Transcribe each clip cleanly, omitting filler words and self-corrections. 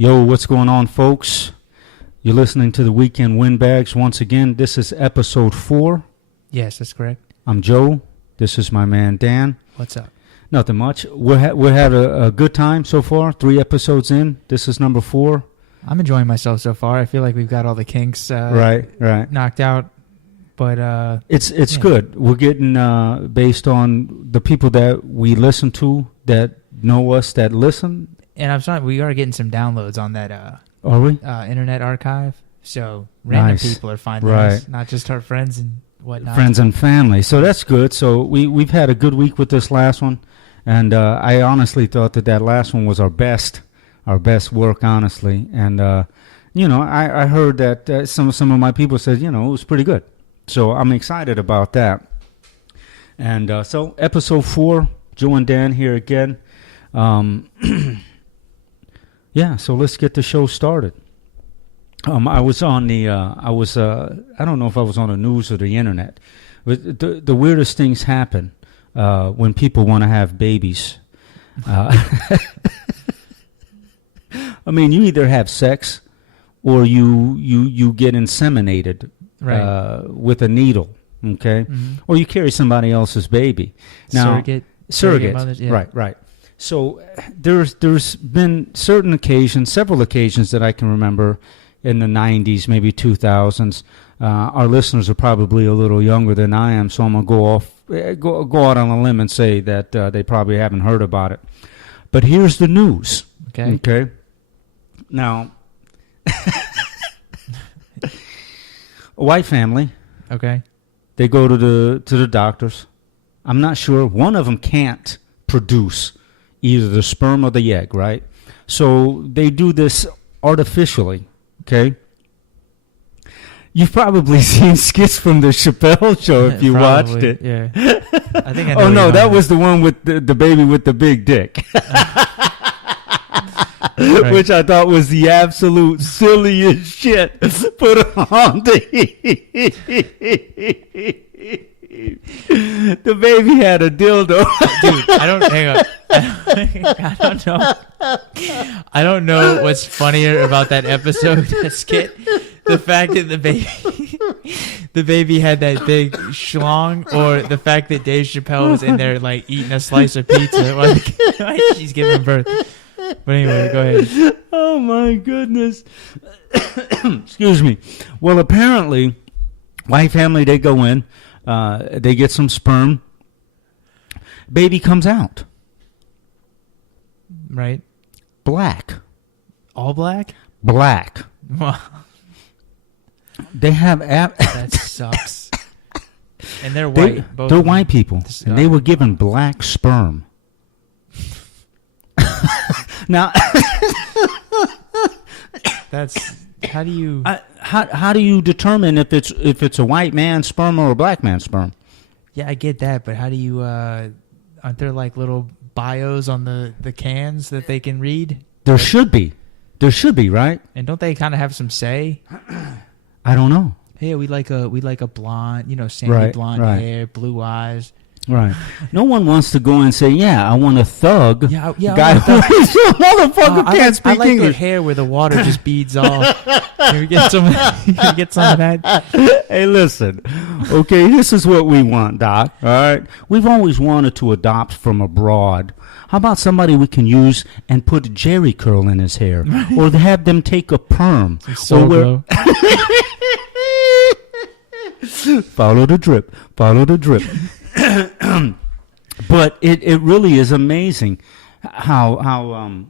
Yo, what's going on, folks? You're listening to the Weekend Windbags. Once again, this is episode 4. Yes, that's correct. I'm Joe. This is my man, Dan. What's up? Nothing much. We're having a good time so far. 3 episodes in. This is number 4. I'm enjoying myself so far. I feel like we've got all the kinks right. knocked out. But it's good. We're getting, based on the people that we listen to, that know us, that listen. And I'm sorry, we are getting some downloads on that Are we? Internet archive. So random people are finding us, not just our friends and whatnot. Friends and family. So that's good. So we've had a good week with this last one. And I honestly thought that last one was our best work, honestly. And, I heard that some of my people said, it was pretty good. So I'm excited about that. And so episode 4, Joe and Dan here again. Yeah, so let's get the show started. I was on the, I don't know if I was on the news or the internet, but the weirdest things happen when people want to have babies. I mean, you either have sex or you get inseminated with a needle, okay? Mm-hmm. Or you carry somebody else's baby. Now, surrogate mothers, yeah. Right. So there's been several occasions that I can remember in the 90s, maybe 2000s. Our listeners are probably a little younger than I am, so I'm going to go out on a limb and say that they probably haven't heard about it. But here's the news. Okay? Now, a white family. Okay. They go to the doctors. I'm not sure. One of them can't produce either the sperm or the egg, right? So they do this artificially, okay? You've probably seen skits from the Chappelle Show if you watched it. Yeah. I think I know. Oh, no, that was the one with the baby with the big dick. Right. Which I thought was the absolute silliest shit put on the baby had a dildo. Dude, I don't know what's funnier about that episode, that skit. The fact that the baby had that big schlong, or the fact that Dave Chappelle was in there like eating a slice of pizza while she's giving birth. But anyway, go ahead. Oh my goodness. Excuse me. Well, apparently, white family, they go in. They get some sperm. Baby comes out. Right. Black. All black? Black. They have... That sucks. And they're white. They're white people. And they were given black sperm. Now... That's... How do you... How do you determine if it's a white man's sperm or a black man's sperm? Yeah, I get that, but how do you... aren't there like little bios on the cans that they can read? There should be. There should be, right? And don't they kind of have some say? I don't know. Hey, we like a blonde, sandy blonde hair, blue eyes. Right. No one wants to go and say, yeah, I want a thug guy who motherfucker can't speak English. I like English. their hair where the water just beads off. Can we get some of that? Hey, listen. Okay, this is what we want, Doc. All right? We've always wanted to adopt from abroad. How about somebody we can use and put Jerry curl in his hair? Or have them take a perm? So Follow the drip. Follow the drip. But it really is amazing how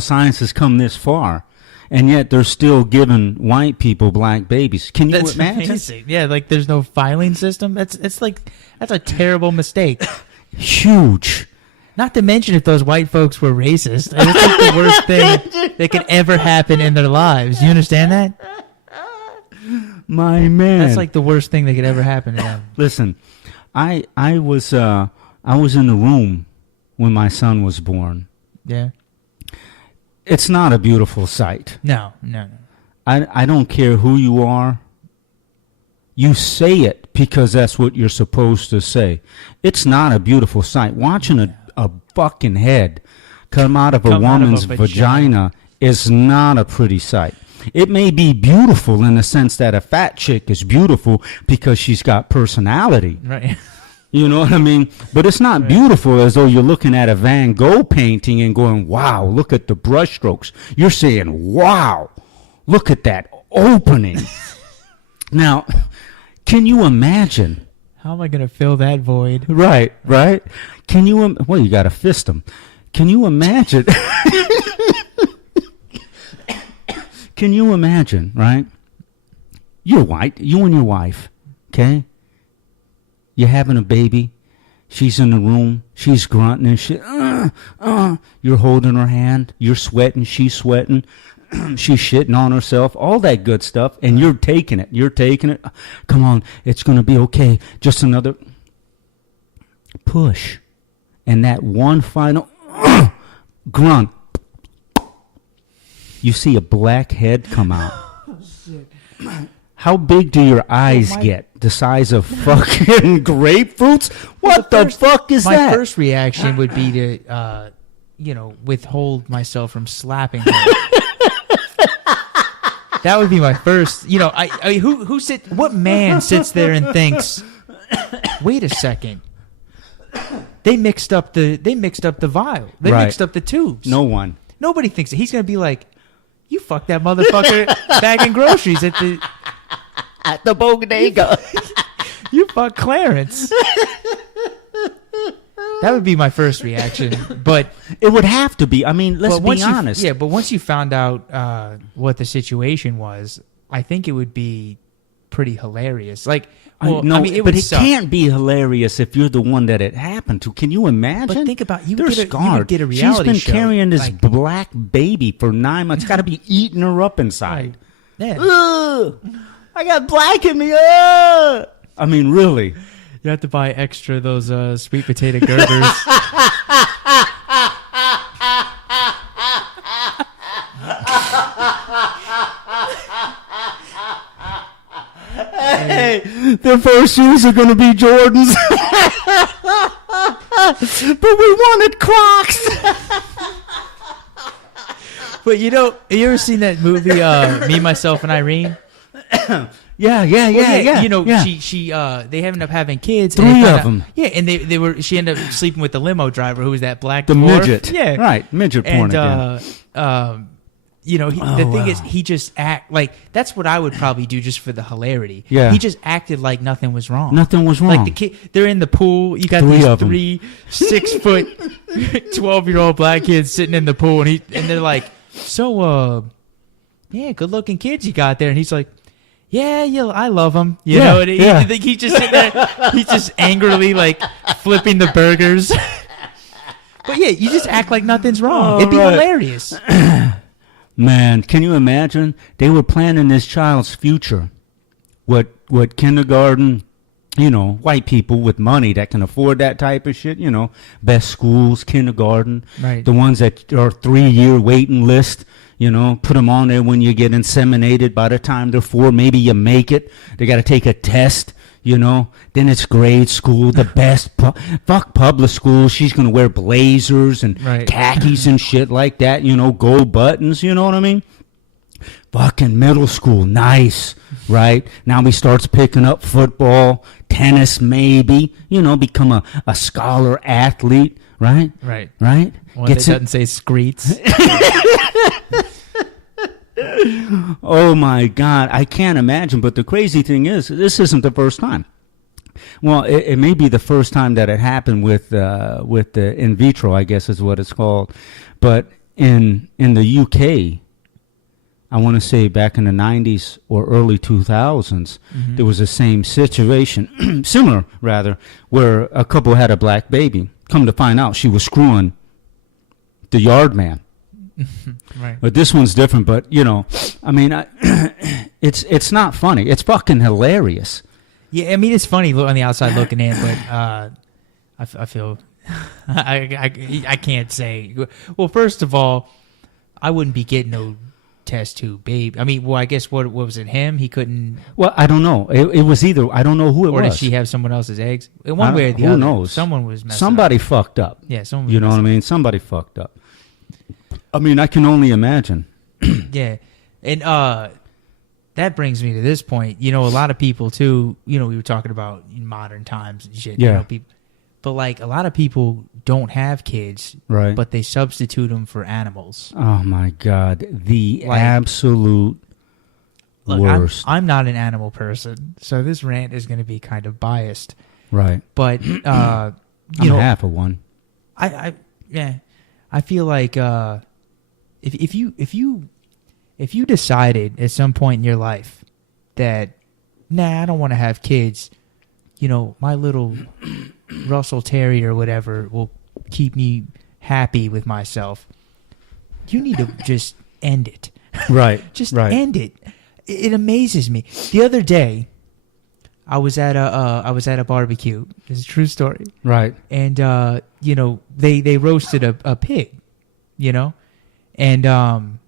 science has come this far, and yet they're still giving white people black babies. Can you imagine? Amazing. Yeah, like there's no filing system. That's a terrible mistake. Huge. Not to mention if those white folks were racist. It's like the worst thing that could ever happen in their lives. You understand that? My man. That's like the worst thing that could ever happen to them. Listen, I was in the room when my son was born. Yeah. It's not a beautiful sight. No. I don't care who you are. You say it because that's what you're supposed to say. It's not a beautiful sight. Watching a fucking head come out of a woman's vagina is not a pretty sight. It may be beautiful in the sense that a fat chick is beautiful because she's got personality. Right. You know what I mean? But it's not beautiful as though you're looking at a Van Gogh painting and going, wow, look at the brushstrokes. You're saying, wow, look at that opening. Now, can you imagine? How am I going to fill that void? Right. Can you, well, you got to fist them. Can you imagine? Can you imagine, right? You're white, you and your wife, okay? You're having a baby. She's in the room. She's grunting and shit. You're holding her hand. You're sweating. She's sweating. She's shitting on herself. All that good stuff. And you're taking it. Come on. It's going to be okay. Just another push. And that one final grunt. You see a black head come out. How big do your eyes get? The size of fucking grapefruits? What the fuck is that? My first reaction would be to, withhold myself from slapping her. That would be my first. What man sits there and thinks, wait a second, they mixed up the vial, they mixed up the tubes. No one. Nobody thinks that. He's gonna be like, you fucked that motherfucker bagging groceries at the bodega. You fucked Clarence. That would be my first reaction, but it would have to be. I mean, let's be honest. But once you found out what the situation was, I think it would be pretty hilarious. Like, it can't be hilarious if you're the one that it happened to. Can you imagine? But think about you would get a reality show. She's been carrying this black baby for 9 months. Got to be eating her up inside. Right. Yeah. Ugh, I got black in me. I mean, really. You have to buy extra those sweet potato Gerbers. Hey, the first shoes are going to be Jordans. But we wanted Crocs. But you ever seen that movie, Me, Myself, and Irene? Yeah. She they ended up having kids. Three of them. Yeah, and she ended up sleeping with the limo driver, who was that black the dwarf. Midget. Yeah, right, midget porn again. The thing is, he just like that's what I would probably do just for the hilarity. Yeah, he just acted like nothing was wrong. Nothing was wrong. Like the kid, they're in the pool. You got these 6 foot, 12-year-old black kids sitting in the pool, and they're like, so good looking kids you got there, and he's like, yeah, I love them. You know, and he just sitting there, he's just angrily like flipping the burgers. But yeah, you just act like nothing's wrong. It'd be hilarious. Man, can you imagine? They were planning this child's future. What kindergarten, white people with money that can afford that type of shit, best schools, kindergarten, right. The ones that are 3-year waiting list, put them on there when you get inseminated. By the time they're 4, maybe you make it. They got to take a test, then it's grade school, the best. Fuck public school. She's going to wear blazers and khakis and shit like that, gold buttons, you know what I mean? Fucking middle school, nice, right? Now he starts picking up football, tennis maybe, become a scholar athlete, right? Right. Right? One that doesn't say screets. Oh my God, I can't imagine. But the crazy thing is, this isn't the first time. Well, it may be the first time that it happened with the in vitro, I guess is what it's called. But in the UK, I want to say back in the 90s or early 2000s, there was the same situation, similar rather, where a couple had a black baby. Come to find out, she was screwing the yard man. Right. But this one's different. But I mean, it's not funny. It's fucking hilarious. Yeah, I mean, it's funny on the outside looking in, but I feel I can't say. Well, first of all, I wouldn't be getting no test tube babe. I mean, well, I guess what was it? Him? He couldn't. Well, I don't know. It was either. I don't know who it was. Or did she have someone else's eggs? In one way or the other. Who knows? Someone was messing Somebody up. Fucked up. Yeah, someone. You know what I mean? Somebody fucked up. I mean, I can only imagine. Yeah. And that brings me to this point. You know, a lot of people, too, you know, we were talking about in modern times and shit. Yeah. You know, people, but, like, a lot of people don't have kids, right? But they substitute them for animals. Oh, my God. The absolute worst. I'm not an animal person, so this rant is going to be kind of biased. Right. But, you I'm know, half of one. I feel like if you decided at some point in your life that, nah, I don't want to have kids, you know, my little Russell Terrier or whatever will keep me happy with myself, you need to just end it. Right. Just end it. It amazes me. The other day, I was at a barbecue. It's a true story. Right. And you know, they roasted a pig, you know? And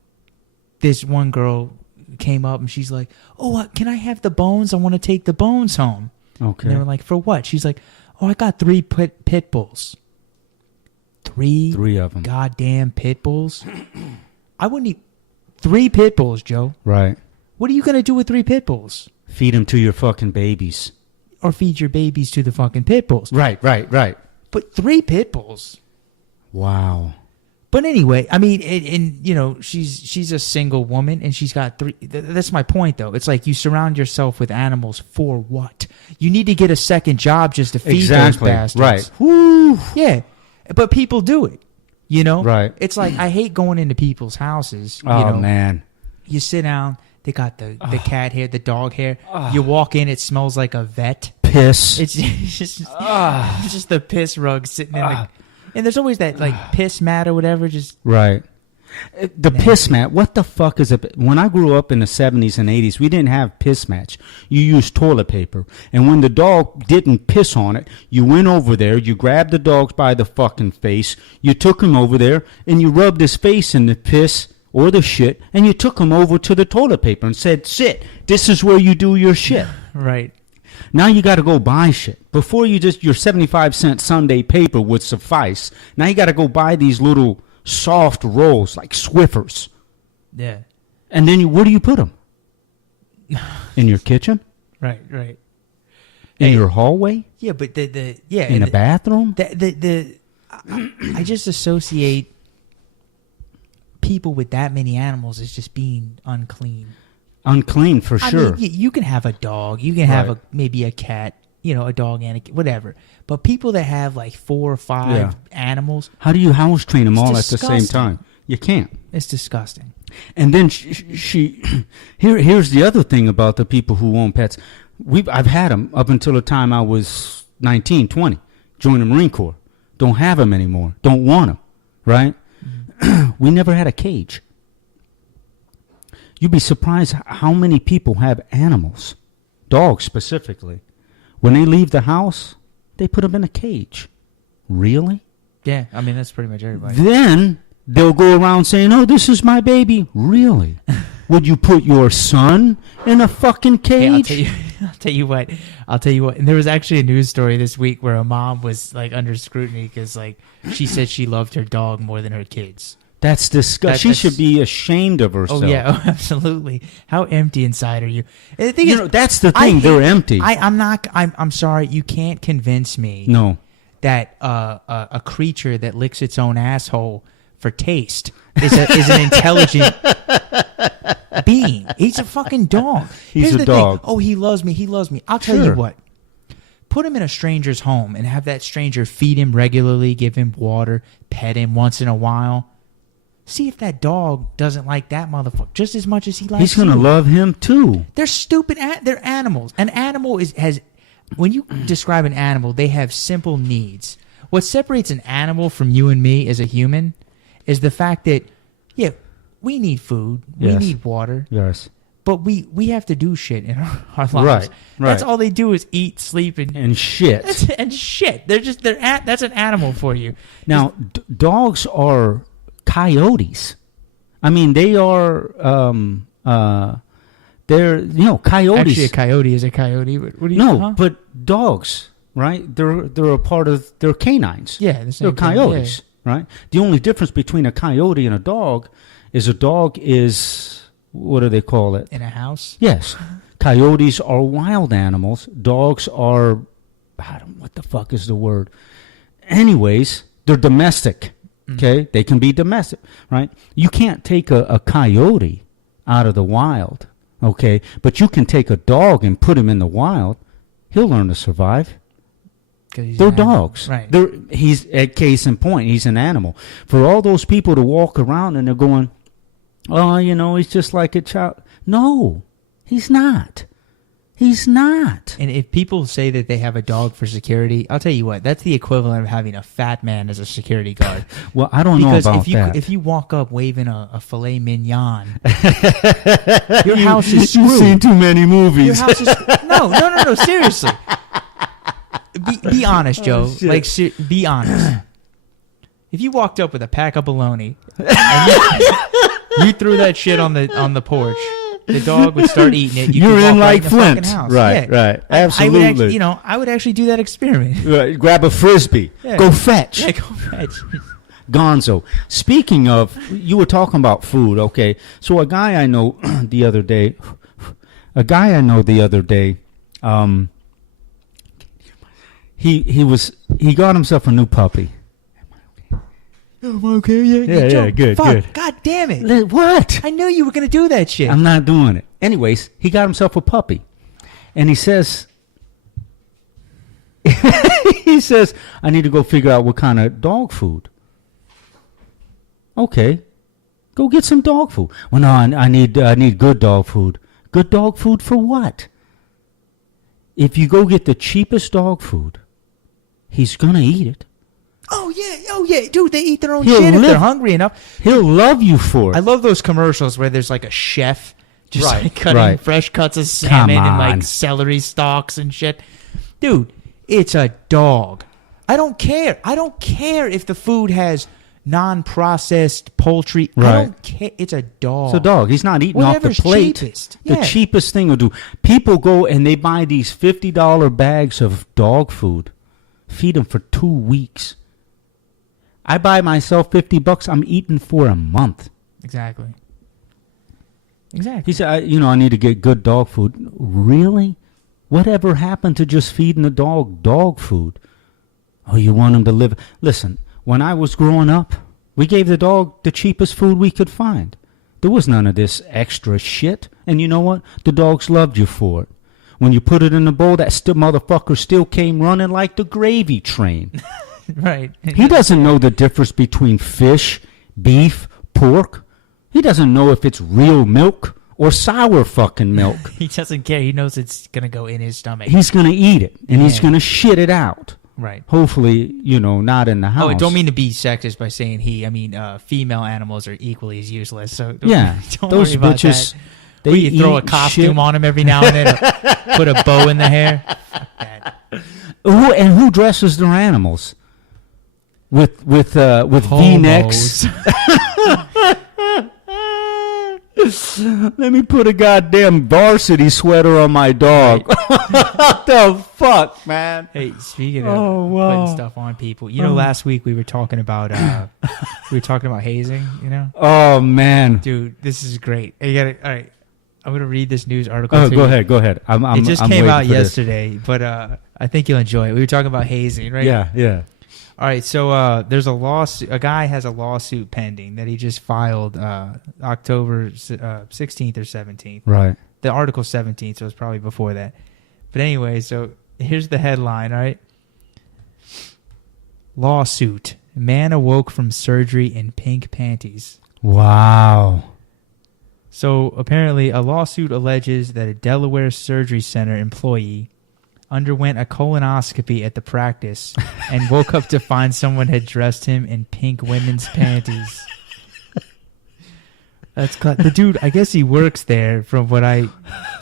this one girl came up and she's like, "Oh, can I have the bones? I want to take the bones home." Okay. And they were like, "For what?" She's like, "Oh, I got 3 pit bulls." Three of them. Goddamn pit bulls. I wouldn't eat 3 pit bulls, Joe. Right. What are you going to do with 3 pit bulls? Feed them to your fucking babies. Or feed your babies to the fucking pit bulls. Right. But 3 pit bulls. Wow. But anyway, I mean, and you know, she's a single woman and she's got 3. That's my point, though. It's like you surround yourself with animals for what? You need to get a second job just to feed those bastards. Right. Woo. Yeah. But people do it, you know? Right. It's like, I hate going into people's houses. Oh, you know? man. You sit down, they got the cat hair, the dog hair. You walk in, it smells like a vet. Piss. It's just the piss rug sitting in the... And there's always that, like, piss mat or whatever, just... Right. The piss mat, what the fuck is it? When I grew up in the 70s and 80s, we didn't have piss mats. You used toilet paper. And when the dog didn't piss on it, you went over there, you grabbed the dog by the fucking face, you took him over there, and you rubbed his face in the piss or the shit, and you took him over to the toilet paper and said, "Sit, this is where you do your shit." Right. Now you got to go buy shit. Before your 75-cent Sunday paper would suffice. Now you got to go buy these little soft rolls like Swiffers. Yeah. And then where do you put them? In your kitchen? Right. In your hallway? Yeah, but in the bathroom? I just associate people with that many animals as just being unclean. Unclean for sure. I mean, you can have a dog, you can have maybe a cat, you know, a dog and a whatever. But people that have like 4 or 5 animals, how do you house train them all at the same time? You can't. It's disgusting. And then here's the other thing about the people who own pets. I've had them up until the time I was 19, 20. Joined the Marine Corps. Don't have them anymore. Don't want them. Right? Mm-hmm. We never had a cage. You'd be surprised how many people have animals, dogs specifically. When they leave the house, they put them in a cage. Really? Yeah, I mean, that's pretty much everybody. Then they'll go around saying, "Oh, this is my baby." Really? Would you put your son in a fucking cage? Hey, I'll tell you what. And there was actually a news story this week where a mom was like under scrutiny because like she said she loved her dog more than her kids. That's disgusting. She should be ashamed of herself. Oh, yeah, absolutely. How empty inside are you? And the thing is, that's the thing. They're empty. I'm sorry. You can't convince me that a creature that licks its own asshole for taste is an intelligent being. He's a fucking dog. He's a dog. Thing. Oh, he loves me. I'll tell you what. Put him in a stranger's home and have that stranger feed him regularly, give him water, pet him once in a while. See if that dog doesn't like that motherfucker just as much as he likes you. He's going to love him too. They're stupid. They're animals. An animal has... When you describe an animal, they have simple needs. What separates an animal from you and me as a human is the fact that, yeah, we need food. We need water. Yes. But we have to do shit in our lives. Right. That's all they do is eat, sleep, and shit. And shit. That's an animal for you. Now, dogs are... coyotes. I mean, they are. They're coyotes. Actually, a coyote is a coyote. What do you? But dogs, right? They're a part of. They're canines. Yeah, they're coyotes. right? The only difference between a coyote and a dog is, what do they call it? In a house? Yes. Coyotes are wild animals. Dogs are, what the fuck is the word? Anyways, they're domestic. Okay? They can be domestic, right? You can't take a coyote out of the wild, okay? But you can take a dog and put him in the wild. He'll learn to survive. They're dogs. Right. He's, at case in point, he's an animal. For all those people to walk around and they're going, oh, he's just like a child. No, he's not. He's not. And if people say that they have a dog for security, I'll tell you what, that's the equivalent of having a fat man as a security guard. Well, I don't know about that. If you walk up waving a filet mignon, your house is screwed. You've seen too many movies. Your house is No, seriously. Be honest, Joe. Be honest. If you walked up with a pack of bologna and you threw that shit on the porch, the dog would start eating it. You're in like Flint. Right, yeah. Right. Absolutely. I would actually do that experiment. Right. Grab a Frisbee. Yeah. Go fetch. Yeah, go fetch. Gonzo. Speaking of, you were talking about food, okay? So a guy I know the other day, he got himself a new puppy. I'm okay. Yeah, good. God damn it. What? I knew you were going to do that shit. I'm not doing it. Anyways, he got himself a puppy. And he says, I need to go figure out what kind of dog food. Okay. Go get some dog food. Well, no, I need good dog food. Good dog food for what? If you go get the cheapest dog food, he's going to eat it. Oh, yeah. Dude, they eat their own shit if they're hungry enough. He'll love you for it. I love those commercials where there's like a chef just cutting fresh cuts of salmon and like celery stalks and shit. Dude, it's a dog. I don't care. I don't care if the food has non-processed poultry. Right. I don't care. It's a dog. It's a dog. He's not eating off the plate. Cheapest. The cheapest thing will do. People go and they buy these $50 bags of dog food. Feed them for 2 weeks. I buy myself $50. I'm eating for a month. Exactly. He said, I need to get good dog food. Really? Whatever happened to just feeding the dog food? Oh, you want him to live? Listen, when I was growing up, we gave the dog the cheapest food we could find. There was none of this extra shit. And you know what? The dogs loved you for it. When you put it in the bowl, that motherfucker still came running like the gravy train. Right. He doesn't know the difference between fish, beef, pork. He doesn't know if it's real milk or sour fucking milk. He doesn't care. He knows it's going to go in his stomach. He's going to eat it, and he's going to shit it out. Right. Hopefully, not in the house. Oh, I don't mean to be sexist by saying he. I mean, female animals are equally as useless. So don't those worry about bitches, that. You throw a costume shit on him every now and then, put a bow in the hair. Fuck that. Who dresses their animals? With V-necks. Let me put a goddamn varsity sweater on my dog. Right. What the fuck, man? Hey, speaking of putting stuff on people, last week we were talking about hazing. Oh man, dude, this is great. You got it. All right, I'm gonna read this news article. Oh, go ahead. It just came out yesterday, but I think you'll enjoy it. We were talking about hazing, right? Yeah. All right, so there's a lawsuit. A guy has a lawsuit pending that he just filed October 16th or 17th. Right. The article's 17th, so it's probably before that. But anyway, so here's the headline, all right? Lawsuit. Man awoke from surgery in pink panties. Wow. So apparently a lawsuit alleges that a Delaware surgery center employee underwent a colonoscopy at the practice and woke up to find someone had dressed him in pink women's panties. The dude, I guess he works there from what I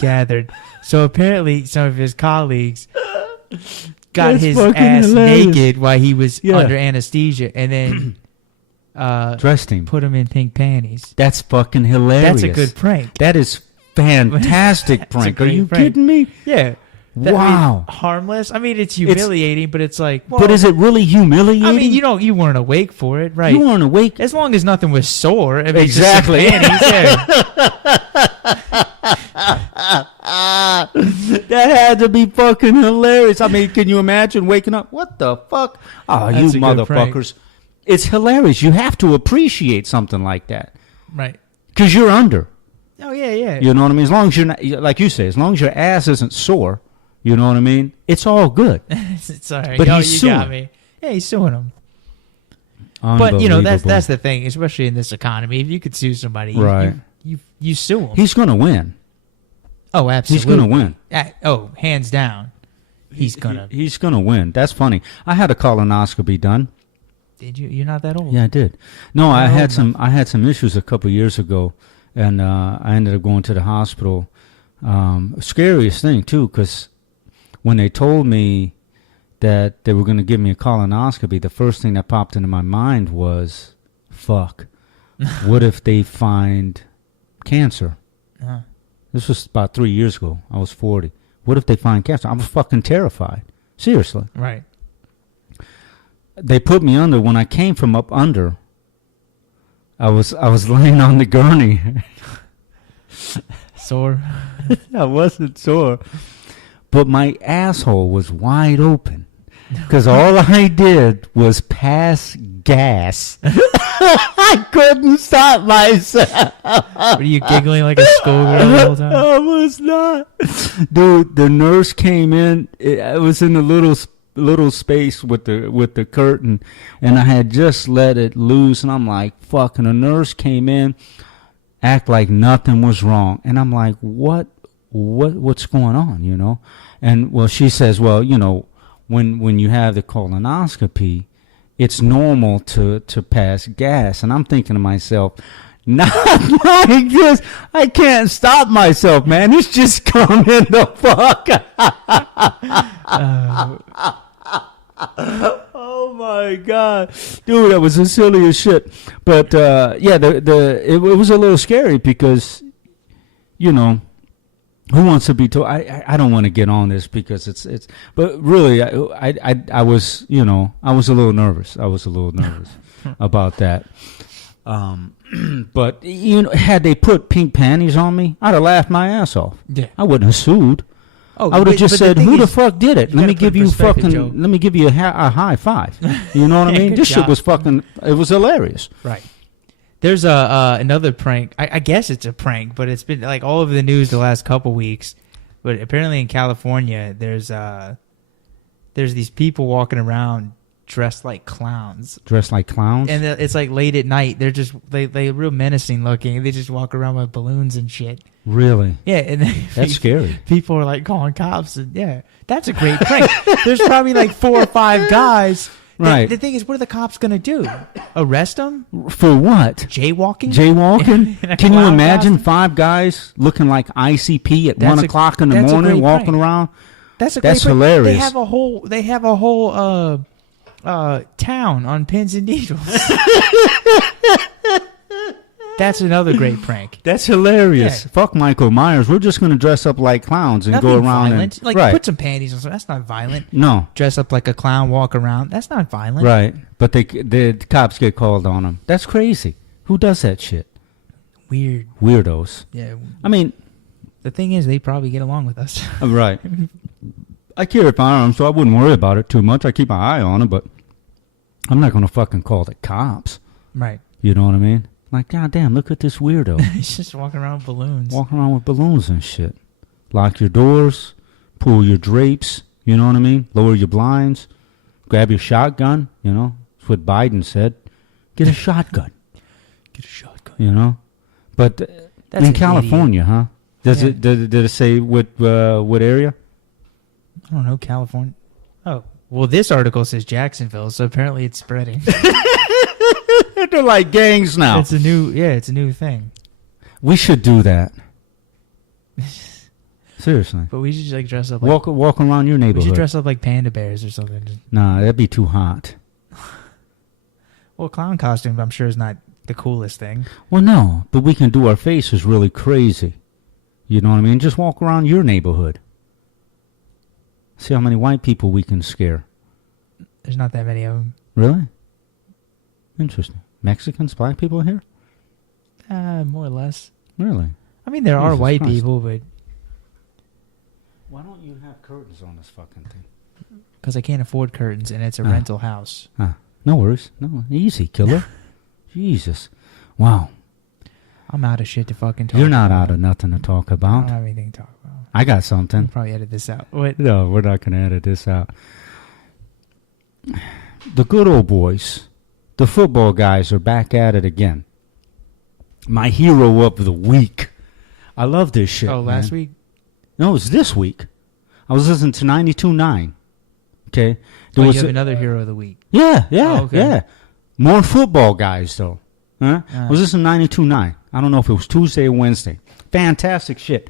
gathered. So apparently some of his colleagues got his ass naked while he was under anesthesia and then dressed him. Put him in pink panties. That's fucking hilarious. That's a good prank. That is fantastic prank. Are you kidding me? Yeah. Wow. Harmless. I mean, it's humiliating, but it's like. Well, but is it really humiliating? I mean, you weren't awake for it, right? You weren't awake. As long as nothing was sore. I mean, exactly. That had to be fucking hilarious. I mean, can you imagine waking up? What the fuck? Oh, that's you motherfuckers. It's hilarious. You have to appreciate something like that. Right. Because you're under. Oh, yeah. You know what I mean? As long as you're not, like you say, as long as your ass isn't sore, you know what I mean? It's all good. It's all right. But he's suing. Got me. Yeah, he's suing him. But, that's the thing, especially in this economy. If you could sue somebody, right. you sue him. He's going to win. Oh, absolutely. He's going to win. Hands down. He's going to win. That's funny. I had a colonoscopy done. Did you? You're not that old. Yeah, I did. No, I had some issues a couple of years ago, and I ended up going to the hospital. Scariest thing too, because when they told me that they were going to give me a colonoscopy, the first thing that popped into my mind was, "Fuck, what if they find cancer?" Uh-huh. This was about 3 years ago. I was 40. What if they find cancer? I was fucking terrified. Seriously. Right. They put me under. When I came from up under, I was laying on the gurney. Sore? I wasn't sore. But my asshole was wide open. Because all I did was pass gas. I couldn't stop myself. Were you giggling like a schoolgirl the whole time? I was not. Dude, the nurse came in. I was in a little space with the curtain, and I had just let it loose, and I'm like, fuck, and the nurse came in, act like nothing was wrong, and I'm like, what's going on, you know? And well, she says, well, you know, when you have the colonoscopy, it's normal to pass gas. And I'm thinking to myself, not like this. I can't stop myself, man. It's just coming the fuck. Oh my God, dude, that was the silliest shit. But yeah, it was a little scary because, you know, who wants to be told? I don't want to get on this because it's. But really, I was, you know, I was a little nervous. About that. But you know, had they put pink panties on me, I'd have laughed my ass off. Yeah. I wouldn't have sued. Oh, I would have just said, "Who the fuck did it? Let me give you a high five." You know what I mean? This shit was fucking. It was hilarious. Right. There's another prank. I guess it's a prank, but it's been like all over the news the last couple weeks. But apparently in California, there's these people walking around dressed like clowns. Dressed like clowns? And it's like late at night. They're just they real menacing looking. They just walk around with balloons and shit. Really? Yeah, and that's scary. People are like calling cops, and yeah, that's a great prank. There's probably like 4 or 5 guys. Right. The thing is, what are the cops going to do? Arrest them? For what? Jaywalking? Can you imagine costume? 5 guys looking like ICP at 1 o'clock in the morning walking around? That's hilarious. They have a whole town on pins and needles. That's another great prank. That's hilarious. Yeah. Fuck Michael Myers. We're just going to dress up like clowns and go around violent. Put some panties on. That's not violent. No. Dress up like a clown, walk around. That's not violent. Right. But the cops get called on them. That's crazy. Who does that shit? Weird. Weirdos. Yeah. I mean, the thing is, they probably get along with us. Right. I carry firearms, so I wouldn't worry about it too much. I keep my eye on it, but I'm not going to fucking call the cops. Right. You know what I mean? Like, goddamn, look at this weirdo. He's just walking around with balloons. Walking around with balloons and shit. Lock your doors. Pull your drapes. You know what I mean? Lower your blinds. Grab your shotgun. You know? That's what Biden said. Get a shotgun. Get a shotgun. You know? But that's in California, idiot. Huh? Did it say what area? I don't know. California. Oh. Well, this article says Jacksonville, so apparently it's spreading. They're like gangs now. It's a new thing. We should do that. Seriously. But we should just like dress up like... Walk around your neighborhood. We should dress up like panda bears or something. Nah, that'd be too hot. Well, clown costume, I'm sure, is not the coolest thing. Well, no, but we can do our faces really crazy. You know what I mean? Just walk around your neighborhood. See how many white people we can scare. There's not that many of them. Really? Interesting. Mexicans, black people here? More or less. Really? I mean, there are white people, but... Why don't you have curtains on this fucking thing? Because I can't afford curtains, and it's a rental house. No worries. No, easy, killer. Jesus. Wow. I'm out of shit to fucking talk about. You're not out of nothing to talk about. I don't have anything to talk about. I got something. We'll probably edit this out. What? No, we're not going to edit this out. The good old boys, the football guys, are back at it again. My hero of the week. I love this shit. Oh, last week? No, it was this week. I was listening to 92.9. Okay. You have another hero of the week. Yeah. Oh, okay. Yeah. More football guys, though. Huh? I was listening to 92.9. I don't know if it was Tuesday or Wednesday. Fantastic shit.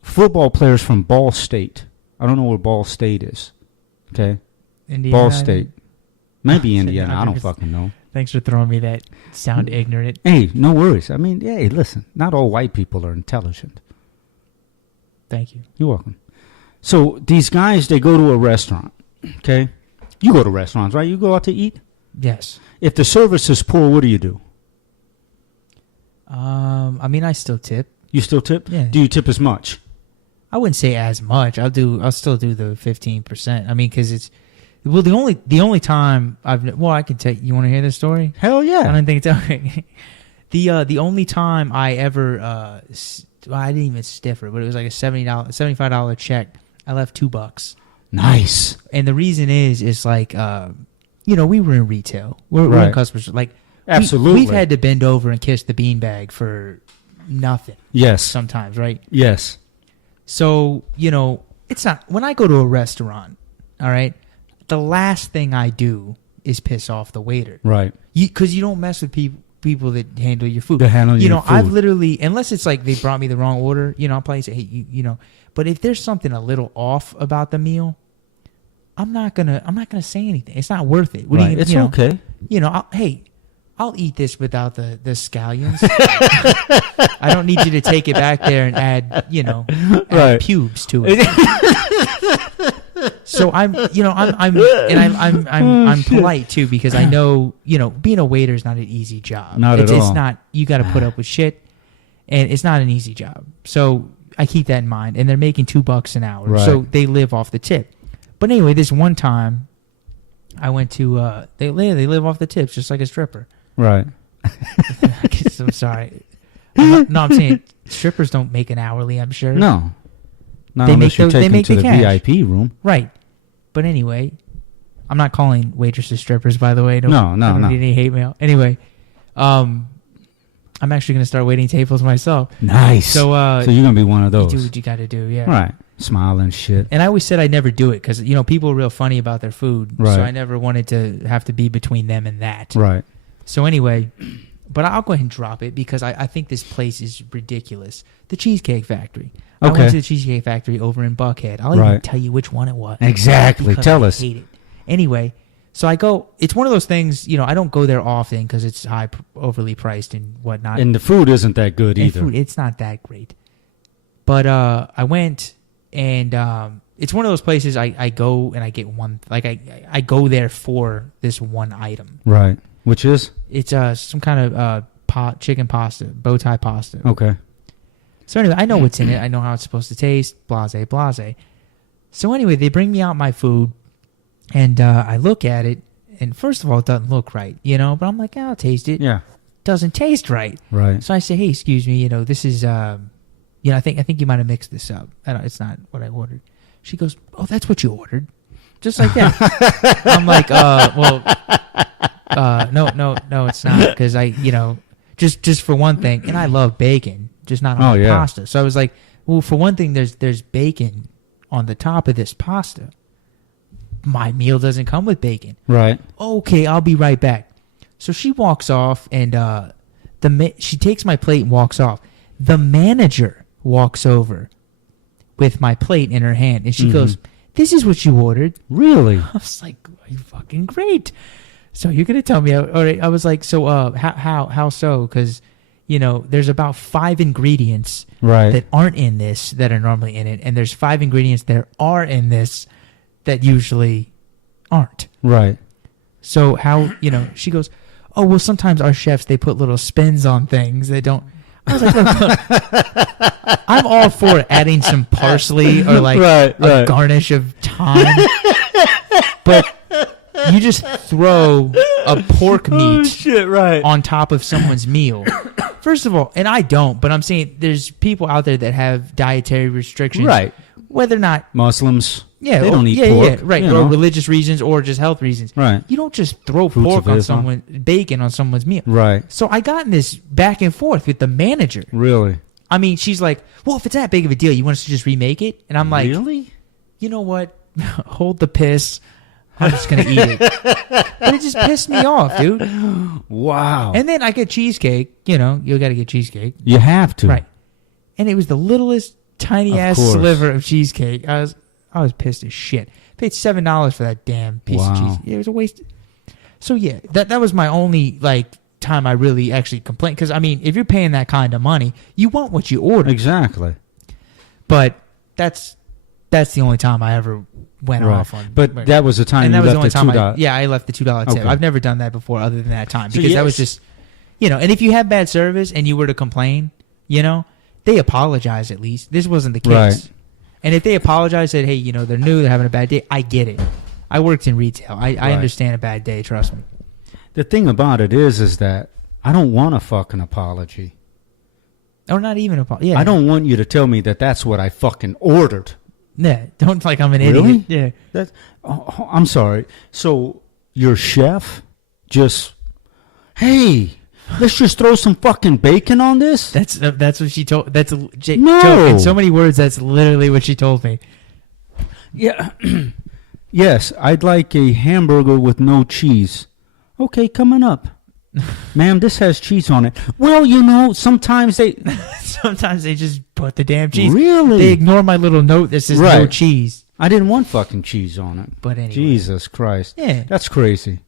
Football players from Ball State. I don't know where Ball State is. Okay. Indiana. Ball State. Maybe Indiana. I don't fucking know. Thanks for throwing me that sound ignorant. Hey, no worries. I mean, hey, listen. Not all white people are intelligent. Thank you. You're welcome. So these guys, they go to a restaurant. Okay. You go to restaurants, right? You go out to eat? Yes. If the service is poor, what do you do? I mean, I still tip. You still tip? Yeah. Do you tip as much? I wouldn't say as much. I'll still do the 15%. I mean, because it's the only time I can tell you. You want to hear this story? Hell yeah. I don't think it's okay. The only time I ever I didn't even stiffer, but it was like a $75 check. I left $2. Nice. And the reason is like we were in retail. We're in customers like. Absolutely. We've had to bend over and kiss the beanbag for nothing. Yes. Sometimes, right? Yes. So, it's not... When I go to a restaurant, all right, the last thing I do is piss off the waiter. Right. Because you don't mess with people that handle your food. That handle your food. I've literally... Unless it's like they brought me the wrong order, I'll probably say, hey, But if there's something a little off about the meal, I'm not gonna say anything. It's not worth it. It's okay. I'll eat this without the scallions. I don't need you to take it back there and add pubes to it. So I'm polite too, because I know, being a waiter is not an easy job. Not at all. It's not, you got to put up with shit, and it's not an easy job. So I keep that in mind, and they're making $2 an hour. Right. So they live off the tip. But anyway, this one time I went to, they live off the tips just like a stripper. Right. I'm sorry. I'm saying strippers don't make an hourly, I'm sure. No. Not unless you take them to the VIP room. Right. But anyway, I'm not calling waitresses strippers, by the way. No. I don't need any hate mail. Anyway, I'm actually going to start waiting tables myself. Nice. So you're going to be one of those. You do what you got to do, yeah. Right. Smile and shit. And I always said I'd never do it because, people are real funny about their food. Right. So I never wanted to have to be between them and that. Right. So anyway, but I'll go ahead and drop it because I think this place is ridiculous. The Cheesecake Factory. Okay. I went to the Cheesecake Factory over in Buckhead. I'll even tell you which one it was. Exactly. Tell us. I hate it. Anyway, so I go. It's one of those things, I don't go there often because it's overly priced and whatnot. And the food isn't that good either. It's not that great. But I went, and it's one of those places I go and I get one. Like I go there for this one item. Right. Which is? It's some kind of chicken pasta, bow tie pasta. Okay. So anyway, I know what's in it. I know how it's supposed to taste, blase, blase. So anyway, they bring me out my food, and I look at it, and first of all, it doesn't look right, but I'm like, I'll taste it. Yeah. Doesn't taste right. Right. So I say, hey, excuse me, this is, I think you might have mixed this up. It's not what I ordered. She goes, oh, that's what you ordered. Just like that. I'm like, no, it's not, because just for one thing, and I love bacon, just not on pasta. So I was like, well, for one thing, there's bacon on the top of this pasta. My meal doesn't come with bacon. Right. Okay, I'll be right back. So she walks off, and she takes my plate and walks off. The manager walks over with my plate in her hand, and she goes, this is what you ordered. Really? I was like, fucking great. So you're going to tell me, all right. I was like, so how so? Because, there's about 5 ingredients that aren't in this that are normally in it, and there's 5 ingredients that are in this that usually aren't. Right. So how, she goes, oh, well, sometimes our chefs, they put little spins on things. They don't. I was like, look, I'm all for adding some parsley or like a garnish of thyme. But you just throw a pork meat on top of someone's meal. First of all, and I don't, but I'm saying there's people out there that have dietary restrictions. Right. Whether or not Muslims. Yeah, they don't eat pork. Yeah, right. Or religious reasons or just health reasons. Right. You don't just throw pork on bacon on someone's meal. Right. So I got in this back and forth with the manager. Really? I mean, she's like, well, if it's that big of a deal, you want us to just remake it? And I'm like, really? You know what? Hold the piss. I'm just going to eat it. But it just pissed me off, dude. Wow. And then I get cheesecake. You got to get cheesecake. You have to. Right. And it was the littlest, tiny-ass sliver of cheesecake. I was pissed as shit. Paid $7 for that damn piece of cheese. It was a waste. So yeah, that was my only time I really actually complained. Because I mean, if you're paying that kind of money, you want what you order. Exactly. But that's the only time I ever went off on. But that was the time you left the $2. Yeah, I left the $2 tip. I've never done that before, other than that time, because that was just, And if you have bad service and you were to complain, they apologize at least. This wasn't the case. Right. And if they apologize, said, hey, they're new, they're having a bad day, I get it. I worked in retail. I understand a bad day, trust me. The thing about it is that I don't want a fucking apology. Or not even an apology. Yeah. I don't want you to tell me that that's what I fucking ordered. Yeah, don't like I'm an really? Idiot. Yeah. I'm sorry. So your chef just, hey, let's just throw some fucking bacon on this? That's what she told. That's no. Joke. In so many words, that's literally what she told me. Yeah. Yes, I'd like a hamburger with no cheese. Okay, coming up. Ma'am, this has cheese on it. Well, sometimes they just put the damn cheese. Really? They ignore my little note that says no cheese. I didn't want fucking cheese on it. But anyway. Jesus Christ. Yeah. That's crazy.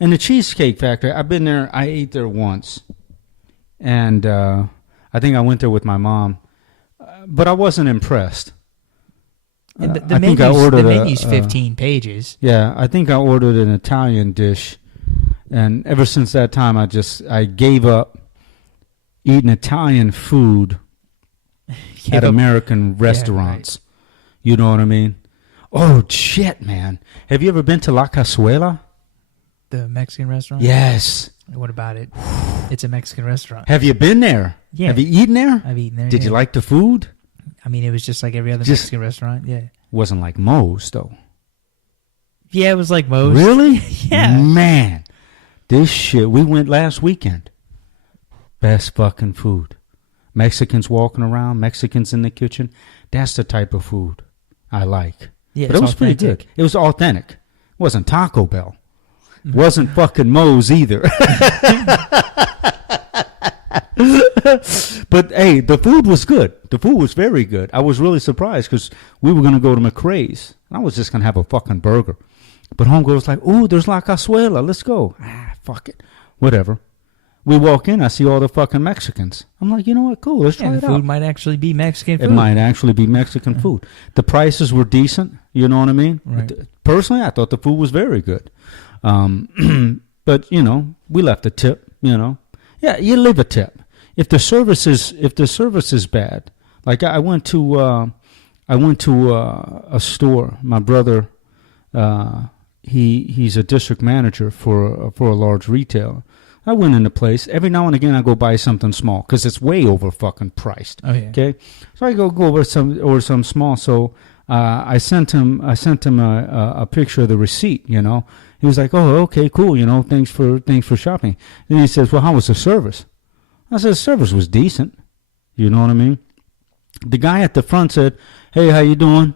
And the Cheesecake Factory, I've been there. I ate there once. And I think I went there with my mom. But I wasn't impressed. And the menu's 15 pages. Yeah, I think I ordered an Italian dish. And ever since that time, I gave up eating Italian food at American restaurants. Yeah, right. You know what I mean? Oh, shit, man. Have you ever been to La Cazuela? The Mexican restaurant? Yes. What about it? It's a Mexican restaurant. Have you been there? Yeah. Have you eaten there? I've eaten there. Did you like the food? I mean, it was just like every other Mexican restaurant. Yeah. Wasn't like Moe's, though. Yeah, it was like Moe's. Really? Yeah. Man. This shit, we went last weekend. Best fucking food. Mexicans walking around, Mexicans in the kitchen. That's the type of food I like. Yeah, but it was pretty good. It was authentic. It wasn't Taco Bell. It wasn't fucking Moe's either. But, hey, the food was good. The food was very good. I was really surprised because we were going to go to McRae's. I was just going to have a fucking burger. But homegirl was like, ooh, there's La Cazuela. Let's go. Fuck it. Whatever. We walk in. I see all the fucking Mexicans. I'm like, you know what? Cool. Let's try it out. The food might actually be Mexican food. It might actually be Mexican food. The prices were decent. You know what I mean? Right. Personally, I thought the food was very good. But, we left a tip, Yeah, you leave a tip. If the service is bad, like I went to a store. My brother, he's a district manager for a large retailer. I went in the place. Every now and again, I go buy something small because it's way over fucking priced. Oh yeah. Okay, so I go over some small. So I sent him a picture of the receipt. He was like, oh, okay, cool. Thanks for shopping. And he says, well, how was the service? I said, the service was decent. You know what I mean? The guy at the front said, hey, how you doing?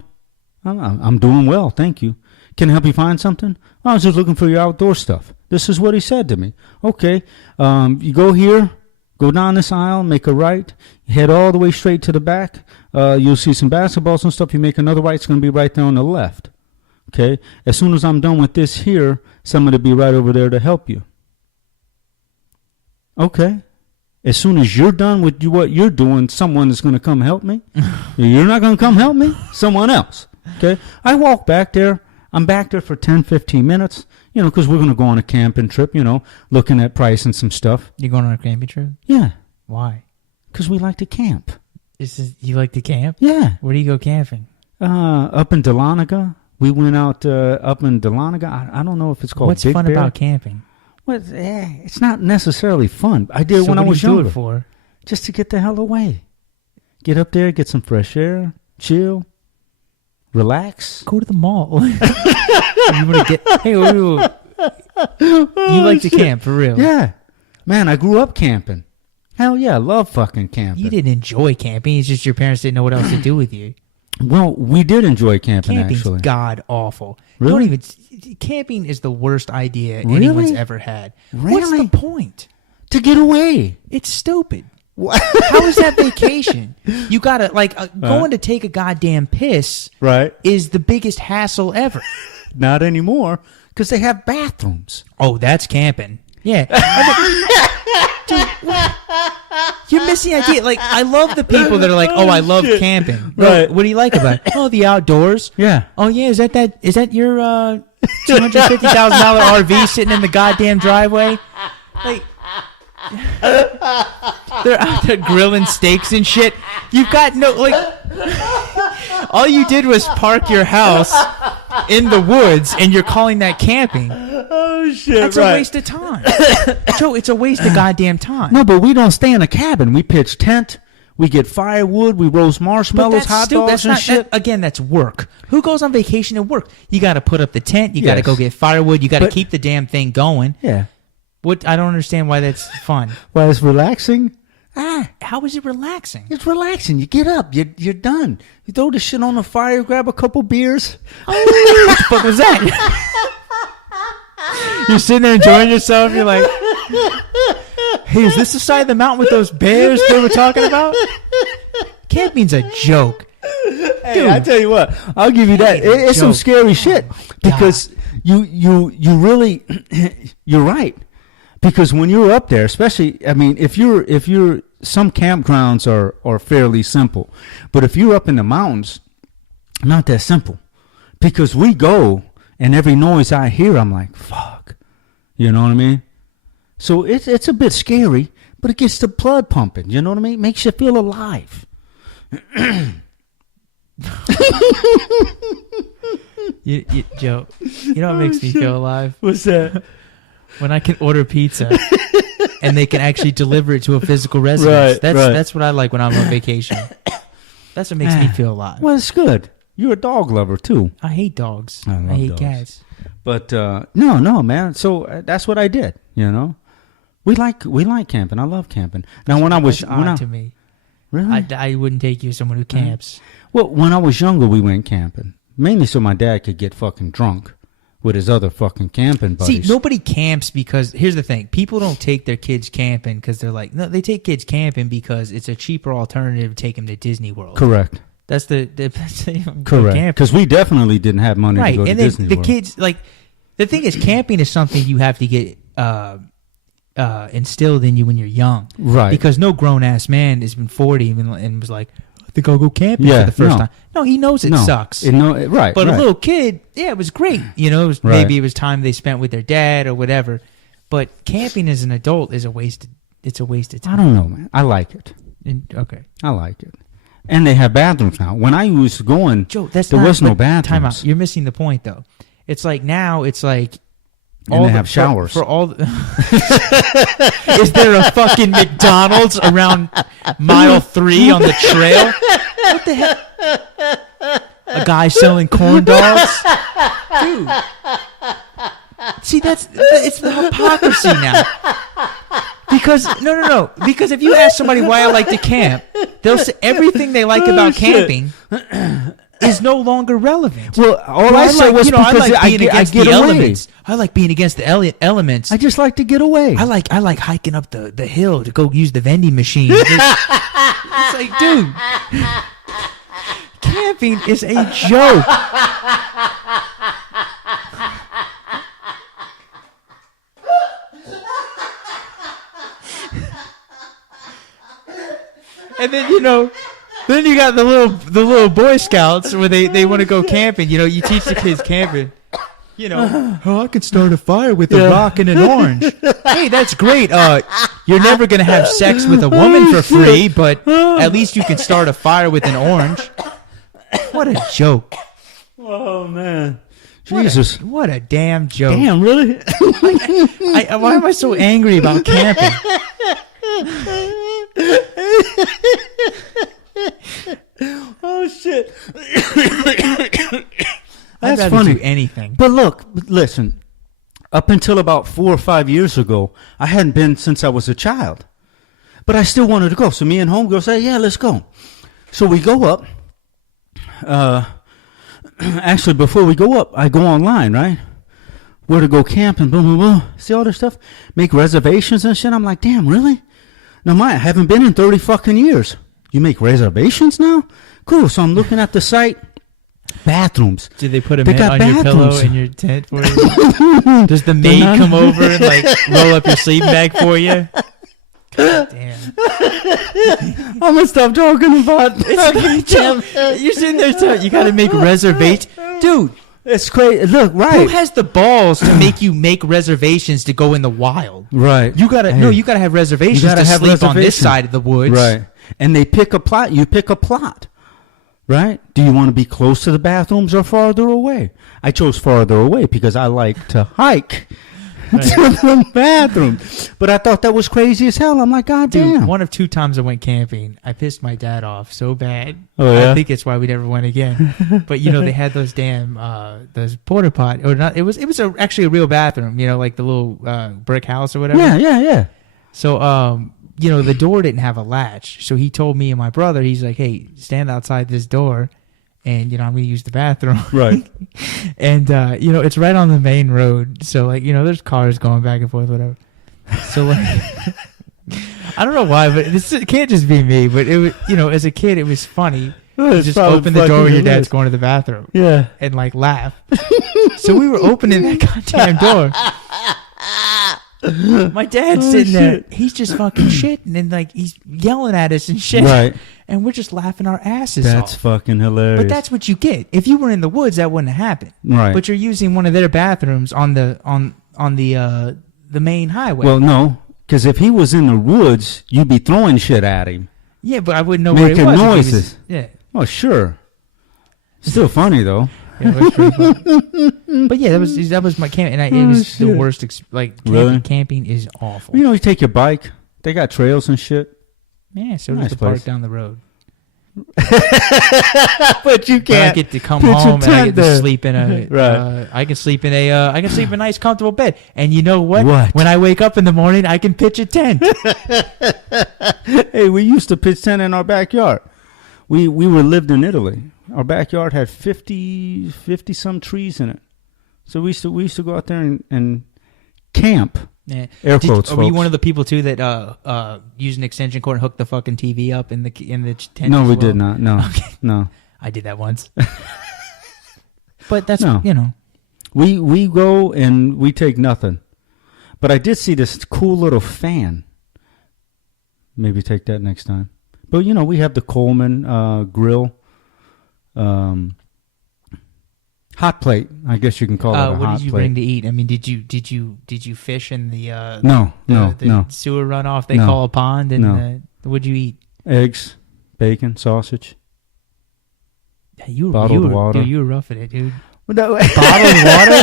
I'm doing well, thank you. Can I help you find something? I was just looking for your outdoor stuff. This is what he said to me. Okay, you go here, go down this aisle, make a right, head all the way straight to the back. You'll see some basketballs and stuff. You make another right, it's going to be right there on the left. Okay, as soon as I'm done with this here, somebody will be right over there to help you. Okay. as soon as you're done with what you're doing, someone is going to come help me. You're not going to come help me? Someone else. Okay? I walk back there. I'm back there for 10, 15 minutes, because we're going to go on a camping trip, looking at price and some stuff. You're going on a camping trip? Yeah. Why? Because we like to camp. You like to camp? Yeah. Where do you go camping? Up in Dahlonega. We went out up in Dahlonega. I don't know if it's called What's Big fun Bear. about camping? Well, it's not necessarily fun. I did it when I was younger. Do it for? Just to get the hell away. Get up there, get some fresh air, chill, relax. Go to the mall. You want to get? Hey, you like to camp for real? Yeah, man. I grew up camping. Hell yeah, I love fucking camping. You didn't enjoy camping. It's just your parents didn't know what else to do with you. Well, we did enjoy camping. Camping's actually, god awful. Really? Camping is the worst idea Really? anyone's ever had. Really? What's the point? To get away. It's stupid. How is that vacation? You gotta going to take a goddamn piss. Right. Is the biggest hassle ever. Not anymore, because they have bathrooms. Oh, that's camping. Yeah. Dude, you're missing the idea. Like, I love the people that are like, "Oh, I love camping." Right. What do you like about it? Oh, the outdoors. Yeah. Oh, yeah. Is that your $250,000 RV sitting in the goddamn driveway? Like, they're out there grilling steaks and shit. You've got all you did was park your house in the woods, and you're calling that camping. Oh, shit. That's a waste of time. Joe, it's a waste of goddamn time. No, but we don't stay in a cabin. We pitch tent. We get firewood. We roast marshmallows, hot dogs, and shit. Again, that's work. Who goes on vacation and work? You got to put up the tent. You got to go get firewood. You got to keep the damn thing going. Yeah. What? I don't understand why that's fun. Well, it's relaxing. How is it relaxing? It's relaxing. You get up. You're done. You throw the shit on the fire, grab a couple beers. Oh, what the fuck was that? You're sitting there enjoying yourself. You're like, hey, is this the side of the mountain with those bears they were talking about? Camping's a joke. Hey, dude, I tell you what, I'll give you that. It's some scary shit because you really, you're right. Because when you're up there, especially, I mean, if you're some campgrounds are fairly simple, but if you're up in the mountains, not that simple. Because we go, and every noise I hear, I'm like, fuck. You know what I mean? So it's a bit scary, but it gets the blood pumping. You know what I mean? Makes you feel alive. Joe, you know what makes me feel alive? What's that? When I can order pizza and they can actually deliver it to a physical residence. That's what I like when I'm on vacation. That's what makes me feel alive. Well, it's good. You're a dog lover too. I hate dogs. I hate dogs. cats. But no, man. So that's what I did. You know, we like camping. I love camping. Now, when I was to me, really, I wouldn't take you as someone who camps. Well, when I was younger, we went camping mainly so my dad could get fucking drunk with his other fucking camping buddies. See, nobody camps because here's the thing: people don't take their kids camping because they're like, no, they take kids camping because it's a cheaper alternative to take them to Disney World. Correct. That's the correct. Because we definitely didn't have money to go to Disney World. The kids like the thing is, camping is something you have to get instilled in you when you're young, right? Because no grown ass man has been 40 and was like, I think I'll go camping for the first time. No, he knows it sucks. Right. But a little kid, it was great. You know, maybe it was time they spent with their dad or whatever. But camping as an adult is a waste. It's a waste of time. I don't know, man. I like it. Okay. I like it. And they have bathrooms now. When I was going, Joe, there was no bathrooms. Time out. You're missing the point, though. It's like now, it's like... And they have showers. For all is there a fucking McDonald's around mile 3 on the trail? What the hell? A guy selling corn dogs? Dude. See, it's the hypocrisy now. Because, no. Because if you ask somebody why I like to camp, they'll say everything they like about camping is no longer relevant. Well, I said was because I get the elements. I like being against the elements. I just like to get away. I like hiking up the hill to go use the vending machine. It's like, dude, camping is a joke. And then then you got the little Boy Scouts where they want to go camping. You teach the kids camping. Oh, I could start a fire with a rock and an orange. Hey, that's great. You're never gonna have sex with a woman for free, but at least you can start a fire with an orange. What a joke! Oh man, Jesus! What a damn joke! Damn, really? Why am I so angry about camping? Oh shit! That's funny. Do anything. But look, listen. Up until about 4 or 5 years ago, I hadn't been since I was a child, but I still wanted to go. So me and homegirl say, "Yeah, let's go." So we go up. Actually, before we go up, I go online, right? Where to go camping, boom, boom, boom. See all this stuff? Make reservations and shit. I'm like, damn, really? Now, I haven't been in 30 fucking years. You make reservations now? Cool. So I'm looking at the site. Bathrooms. Did they put a mat on your pillow in your tent for you? Does the maid come over and roll up your sleeping bag for you? God damn. I'm gonna stop talking about it. You're sitting there telling you gotta make reservations. Dude, it's crazy. Look, right. Who has the balls to make you make reservations to go in the wild? Right. You gotta have reservations to sleep on this side of the woods. Right. And they pick a plot. You pick a plot. Right? Do you want to be close to the bathrooms or farther away? I chose farther away because I like to hike to the bathroom. But I thought that was crazy as hell. I'm like, God damn. Dude, one of 2 times I went camping, I pissed my dad off so bad. Oh, yeah? I think it's why we never went again. But, they had those damn, those porta pot. Or not, it was actually a real bathroom, like the little brick house or whatever. Yeah. So, the door didn't have a latch. So he told me and my brother, he's like, hey, stand outside this door and, I'm going to use the bathroom. Right. And, it's right on the main road. So, there's cars going back and forth, whatever. So, I don't know why, but it can't just be me. But, it was, as a kid, it was funny. You just open the door when your dad's going to the bathroom. Yeah. And, laugh. So we were opening that goddamn door. My dad's sitting there. He's just fucking shitting and he's yelling at us and shit. Right. And we're just laughing our asses off. That's fucking hilarious. But that's what you get. If you were in the woods, that wouldn't happen. Right. But you're using one of their bathrooms on the main highway. Well, no, because if he was in the woods, you'd be throwing shit at him. Yeah, but I wouldn't know where he was. Making noises. Yeah. Oh, sure. Still funny though. Yeah, it was pretty fun. But yeah, that was my camp, and it was the worst. Really? Camping is awful. You take your bike. They got trails and shit. Yeah, so does the park down the road. But you can't. I get to come home and I get to sleep in a. Right. I can sleep in a nice, comfortable bed. And you know what? What? When I wake up in the morning, I can pitch a tent. Hey, we used to pitch tent in our backyard. We lived in Italy. Our backyard had 50 some trees in it. So we used to go out there and camp. Yeah. Air quotes, were you one of the people too that used an extension cord and hooked the fucking TV up in the tent? No, we did not. No, okay. No. I did that once. But that's We go and we take nothing. But I did see this cool little fan. Maybe take that next time. But we have the Coleman grill. Hot plate, I guess you can call it a hot plate. What did you bring to eat? I mean, did you fish in the no sewer runoff they call a pond? And what'd you eat? Eggs, bacon, sausage. Bottled water. Dude, you were roughing it, dude. No. Bottled water?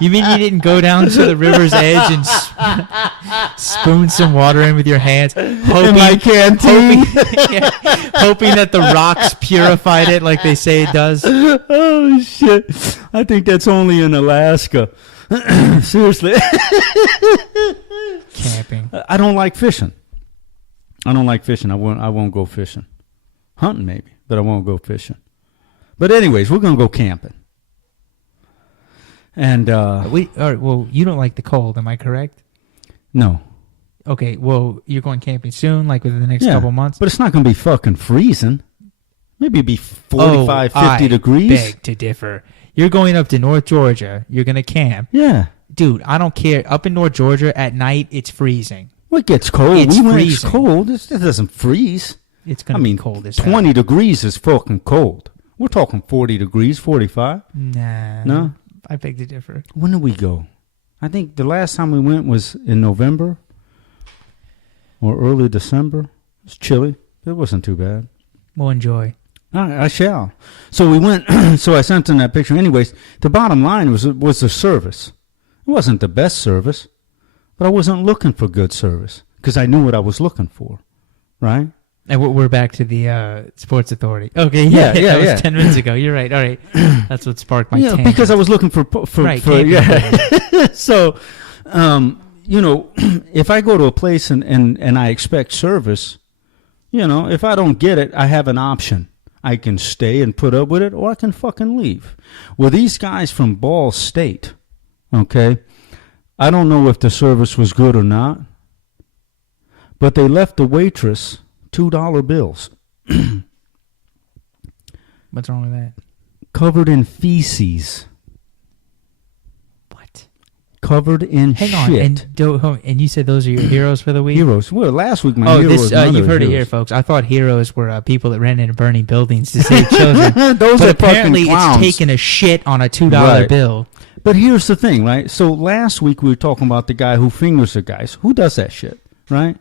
You mean you didn't go down to the river's edge and spoon some water in with your hands, hoping that the rocks purified it like they say it does? Oh, shit. I think that's only in Alaska. Seriously. Camping. I don't like fishing. I won't go fishing. Hunting maybe, but I won't go fishing. But anyways, we're going to go camping. And all right, well, you don't like the cold, am I correct? No. Okay, well, you're going camping soon, like within the next couple months? But it's not going to be fucking freezing. Maybe it'd be 45, 50 degrees. I beg to differ. You're going up to North Georgia. You're going to camp. Yeah. Dude, I don't care. Up in North Georgia, at night, it's freezing. Well, it gets cold. It's It's freezing. cold. It doesn't freeze. It's going to be cold as 20 degrees is fucking cold. We're talking 40 degrees, 45. Nah. No? I beg to differ. When did we go? I think the last time we went was in November or early December. It was chilly. It wasn't too bad. We'll enjoy. I shall. So we went, so I sent in that picture. Anyways, the bottom line was the service. It wasn't the best service, but I wasn't looking for good service because I knew what I was looking for, right? And we're back to the Sports Authority. Okay, yeah. That was 10 minutes ago. You're right. All right. That's what sparked my tangent. Because I was looking for So, if I go to a place and I expect service, if I don't get it, I have an option. I can stay and put up with it, or I can fucking leave. Well, these guys from Ball State, okay, I don't know if the service was good or not, but they left the waitress $2 bills. What's wrong with that? Covered in feces. What? Covered in shit. Hang on, and you said those are your heroes for the week? Heroes. Well, last week my hero was you've heard it here, folks. I thought heroes were people that ran into burning buildings to save children. Those are apparently fucking clowns. It's taking a shit on a $2 bill. But here's the thing, right? So last week we were talking about the guy who fingers the guys. Who does that shit, right?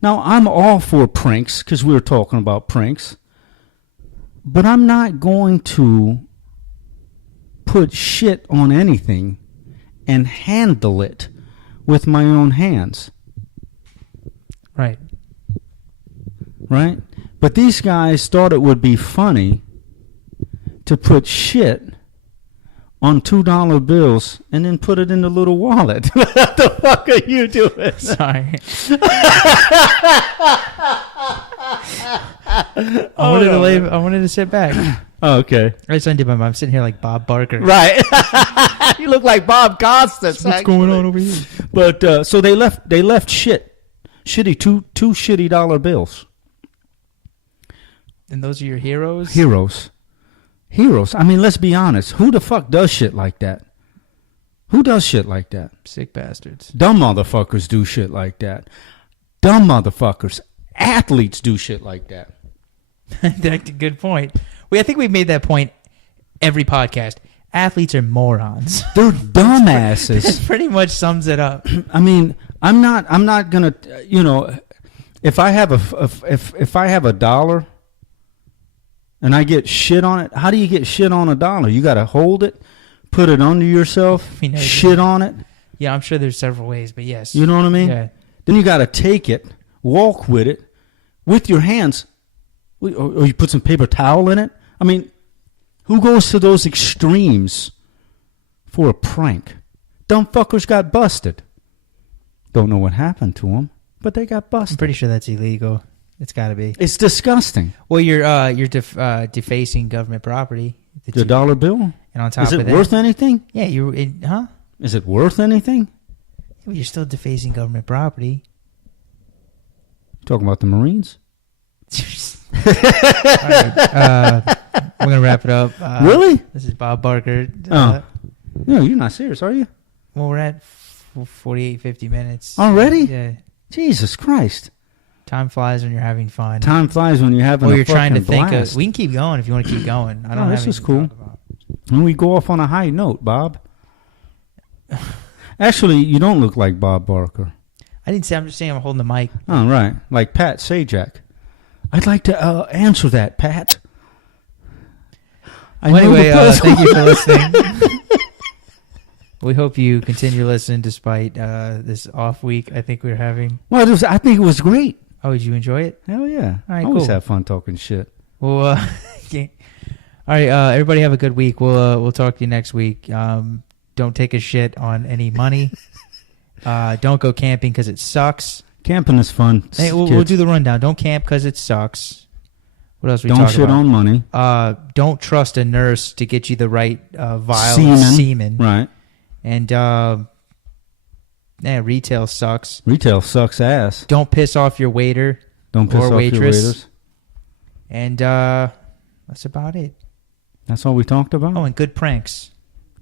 Now, I'm all for pranks because we were talking about pranks. But I'm not going to put shit on anything and handle it with my own hands. Right. Right? But these guys thought it would be funny to put shit on $2 bills and then put it in the little wallet. What the fuck are you doing? Sorry. I wanted to sit back. Oh, okay. I just undid my mom. I'm sitting here like Bob Barker. Right. You look like Bob Costas. What's going on over here? But so they left shitty two shitty dollar bills. And those are your heroes? Heroes. I mean, let's be honest. Who the fuck does shit like that? Who does shit like that? Sick bastards. Dumb motherfuckers do shit like that. Dumb motherfuckers. Athletes do shit like that. That's a good point. I think we've made that point every podcast. Athletes are morons. They're dumbasses. That pretty much sums it up. I mean, I'm not gonna, if I have if I have $1 and I get shit on it, how do you get shit on $1? You got to hold it, put it under yourself, shit on it. Yeah, I'm sure there's several ways, but yes. You know what I mean? Yeah. Then you got to take it, walk with it, with your hands, or you put some paper towel in it. I mean, who goes to those extremes for a prank? Dumb fuckers got busted. Don't know what happened to them, but they got busted. I'm pretty sure that's illegal. It's got to be. It's disgusting. Well, you're defacing government property. The $1 bill? And on top of that, is it worth anything? Yeah, huh? Is it worth anything? Well, you're still defacing government property. Talking about the Marines? All right, we're gonna wrap it up. Really? This is Bob Barker. No, you're not serious, are you? Well, we're at 48, 50 minutes already. Yeah. Jesus Christ! Time flies when you're having fun. Time flies when you're having. Or you're you're trying to blast. think of. We can keep going if you want to keep going. I don't. This is cool. And we go off on a high note, Bob. Actually, you don't look like Bob Barker. I didn't say. I'm just saying I'm holding the mic. Oh, right. Like Pat Sajak. I'd like to answer that, Pat. Anyway, thank you for listening. We hope you continue listening despite this off week I think we're having. Well, I think it was great. Oh, did you enjoy it? Hell yeah. All right, I always cool. have fun talking shit. Well, okay. All right, everybody have a good week. We'll talk to you next week. Don't take a shit on any money. Don't go camping because it sucks. Camping is fun. Hey, we'll do the rundown. Don't camp because it sucks. What else we talk about? Don't shit on money. Don't trust a nurse to get you the right vial semen. of semen. Right. And retail sucks. Retail sucks ass. Don't piss off your waiter. Don't piss off your waiters. And that's about it. That's all we talked about? Oh, and good pranks.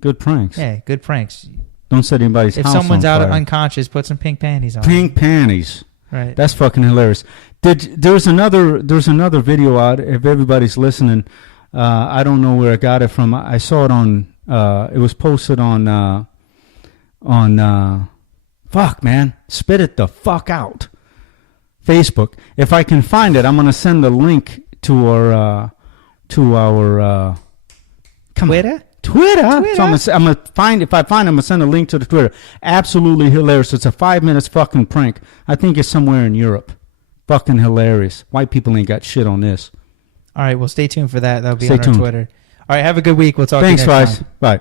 Good pranks. Yeah, good pranks. Don't set anybody's house on fire. If someone's out unconscious, put some pink panties on. Pink panties. Right. That's fucking hilarious. There's another video out. If everybody's listening, I don't know where I got it from. I saw it on. It was posted on. Fuck, man, spit it the fuck out. Facebook. If I can find it, I'm gonna send the link to our Twitter. So I'm gonna find. If I find, I'm gonna send a link to the Twitter. Absolutely hilarious. It's a 5 minutes fucking prank. I think it's somewhere in Europe. Fucking hilarious. White people ain't got shit on this. All right, well, stay tuned for that. That'll be on our Twitter. All right, have a good week. We'll talk to you next time. Thanks, guys. Bye.